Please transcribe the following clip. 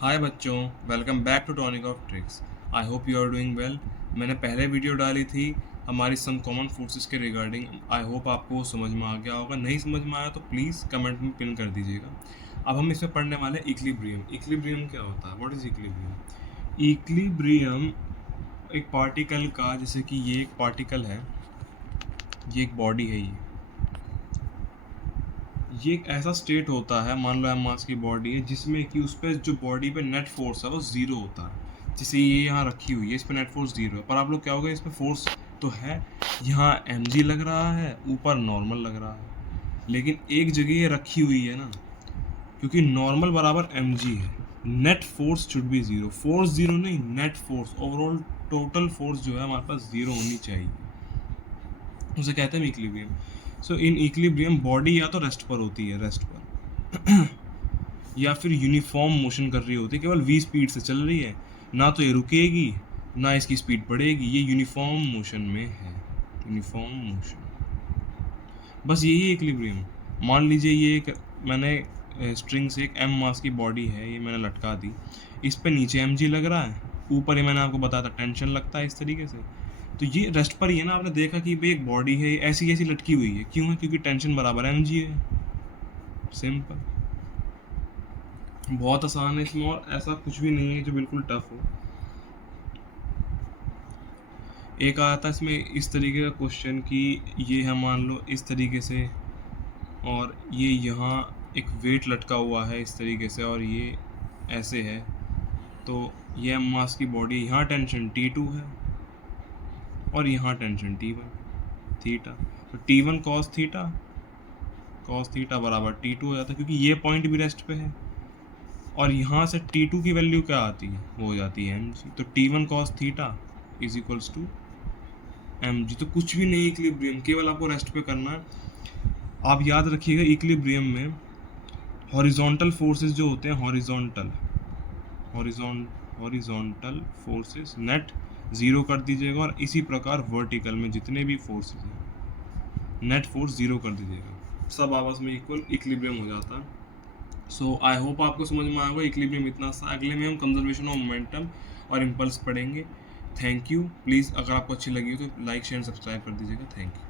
हाय बच्चों, welcome back to tonic of tricks. I hope you are doing well. मैंने पहले video डाली थी हमारी सम कॉमन फोर्सेस के रिगार्डिंग। आई होप आपको वो समझ में आ गया होगा। नहीं समझ में आया तो प्लीज़ कमेंट में पिन कर दीजिएगा। अब हम इसमें पढ़ने वाले इक्विलिब्रियम। इक्विलिब्रियम क्या होता है? What is equilibrium? इक्विलिब्रियम एक पार्टिकल का, जैसे कि ये एक पार्टिकल है, ये एक बॉडी है, ये एक ऐसा स्टेट होता है, मान लो एम मास की बॉडी है, जिसमें कि उस पर जो बॉडी पे नेट फोर्स है वो ज़ीरो होता है। जैसे ये यहाँ रखी हुई है, इस पर नेट फोर्स ज़ीरो है, पर आप लोग क्या होगा, इस पर फोर्स तो है, यहाँ एम जी लग रहा है, ऊपर नॉर्मल लग रहा है, लेकिन एक जगह ये रखी हुई है ना, क्योंकि नॉर्मल बराबर एम जी है, net force should be zero. Force zero नहीं, net force, overall total force जो है हमारे पास ज़ीरो होनी चाहिए, उसे कहते हैं equilibrium. So in equilibrium body या तो रेस्ट पर होती है, रेस्ट पर या फिर यूनिफॉर्म मोशन कर रही होती है, केवल v स्पीड से चल रही है, ना तो ये रुकेगी ना इसकी स्पीड बढ़ेगी, ये यूनिफॉर्म मोशन में है, यूनिफॉर्म मोशन। बस यही है इक्विलिब्रियम। मान लीजिए ये एक मैंने स्ट्रिंग से एक m मास की बॉडी है, ये मैंने लटका दी, इस पे नीचे mg लग रहा है, ऊपर ही मैंने आपको बताया था टेंशन लगता है इस तरीके से। तो ये रेस्ट पर ही है ना, आपने देखा कि भाई एक बॉडी है ऐसी ऐसी लटकी हुई है, क्यों है? क्योंकि टेंशन बराबर mg है। सिंपल, बहुत आसान है, इसमें और ऐसा कुछ भी नहीं है जो बिल्कुल टफ हो। एक आया था इसमें इस तरीके का क्वेश्चन कि ये है, मान लो इस तरीके से, और ये यहाँ एक वेट लटका हुआ है इस तरीके से, और ये ऐसे है, तो ये मास की बॉडी, यहाँ टेंशन T2 है और यहाँ टेंशन T1 थीटा, तो T1 कॉस थीटा बराबर T2 हो जाता है, क्योंकि ये पॉइंट भी रेस्ट पे है, और यहाँ से T2 की वैल्यू क्या आती है, वो हो जाती है mg, तो T1 cos theta is equals to mg। तो कुछ भी नहीं इक्विलिब्रियम, केवल आपको रेस्ट पे करना है। आप याद रखिएगा इक्विलिब्रियम में हॉरिजॉन्टल फोर्सेस जो होते हैं, हॉरिजॉन्टल फोर्सेस नेट ज़ीरो कर दीजिएगा, और इसी प्रकार वर्टिकल में जितने भी फोर्सेस हैं नेट फोर्स ज़ीरो कर दीजिएगा, सब आपस में इक्वल इक्विलिब्रियम हो जाता है। सो आई होप आपको समझ में आएगा इक्विलिब्रियम इतना सा। अगले में हम कंजर्वेशन ऑफ मोमेंटम और इम्पल्स पढ़ेंगे। Thank you. प्लीज़ अगर आपको अच्छी लगी हो तो लाइक शेयर सब्सक्राइब कर दीजिएगा। Thank you.